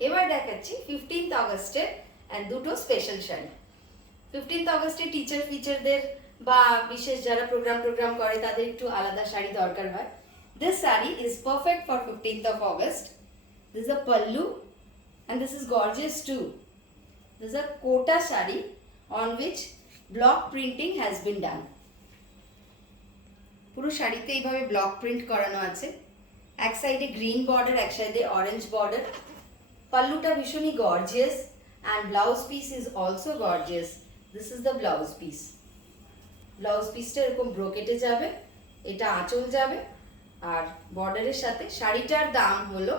এবার দেখাচ্ছি 15th অগস্টের দুটো স্পেশাল শাড়ি। 15th অগস্টে টিচার ফিচারদের বা বিশেষ যারা প্রোগ্রাম করে তাদের একটু আলাদা শাড়ি দরকার হয়। This saree is perfect for 15th of August. This is a pallu and this is gorgeous too. This is a kota saree on which block printing has been done. পুরো শাড়িতে এইভাবে ব্লক প্রিন্ট করানো আছে। এক সাইডে green border, এক সাইডে orange border. পাল্লুটা ভীষণই gorgeous and blouse piece is also gorgeous. This is the blouse piece. Blouse পিসটা এরকম ব্রোকেটে যাবে, এটা আঁচল যাবে আর বর্ডারের সাথে। শাড়িটার দাম হলো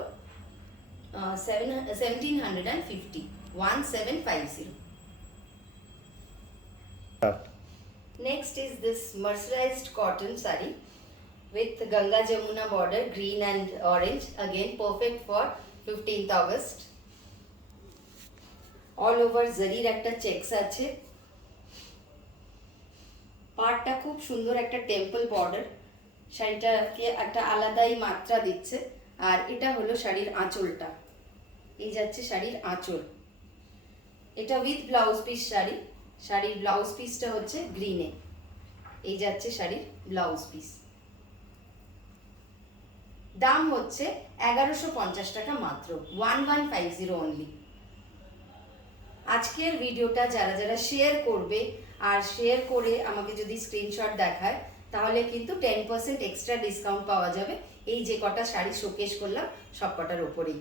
1750, 1750। Next is this mercerized cotton saree with Ganga Jamuna border, green and orange, again perfect for 15th August. All over জারির একটা চেকস আছে। পাড়টা খুব সুন্দর, একটা টেম্পল বর্ডার, শাড়িটাকে একটা আলাদাই মাত্রা দিচ্ছে। আর এটা হলো শাড়ির আঁচলটা, এই যাচ্ছে শাড়ির আঁচল। এটা উইথ ব্লাউজ পিস শাড়ি, শাড়ির ব্লাউজ পিসটা হচ্ছে গ্রিনে, এই যাচ্ছে শাড়ির ব্লাউজ পিস। দাম হচ্ছে 1150 টাকা মাত্র, 1150 অনলি। আজকের ভিডিওটা যারা যারা শেয়ার করবে আর শেয়ার করে আমাকে যদি স্ক্রিনশট দেখায় তাহলে কিন্তু 10% এক্সট্রা ডিসকাউন্ট পাওয়া যাবে এই যে কটা শাড়ি শোকেস করলাম সব কটার ওপরেই।